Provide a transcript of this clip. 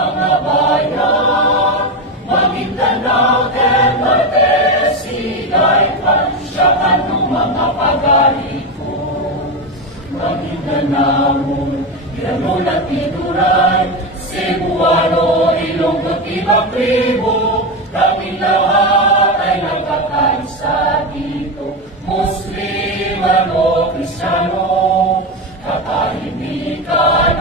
mga bayan, Maguindanao del Norte, Sigay, Pansyakan ng mga pag-aliko. Maguindanao, Iranol at Tiduray, Cebuano, Ilonggo, ibang tribo, kami lahat ay nagkakaisa dito. Muslim, Kristiyano, katahimikan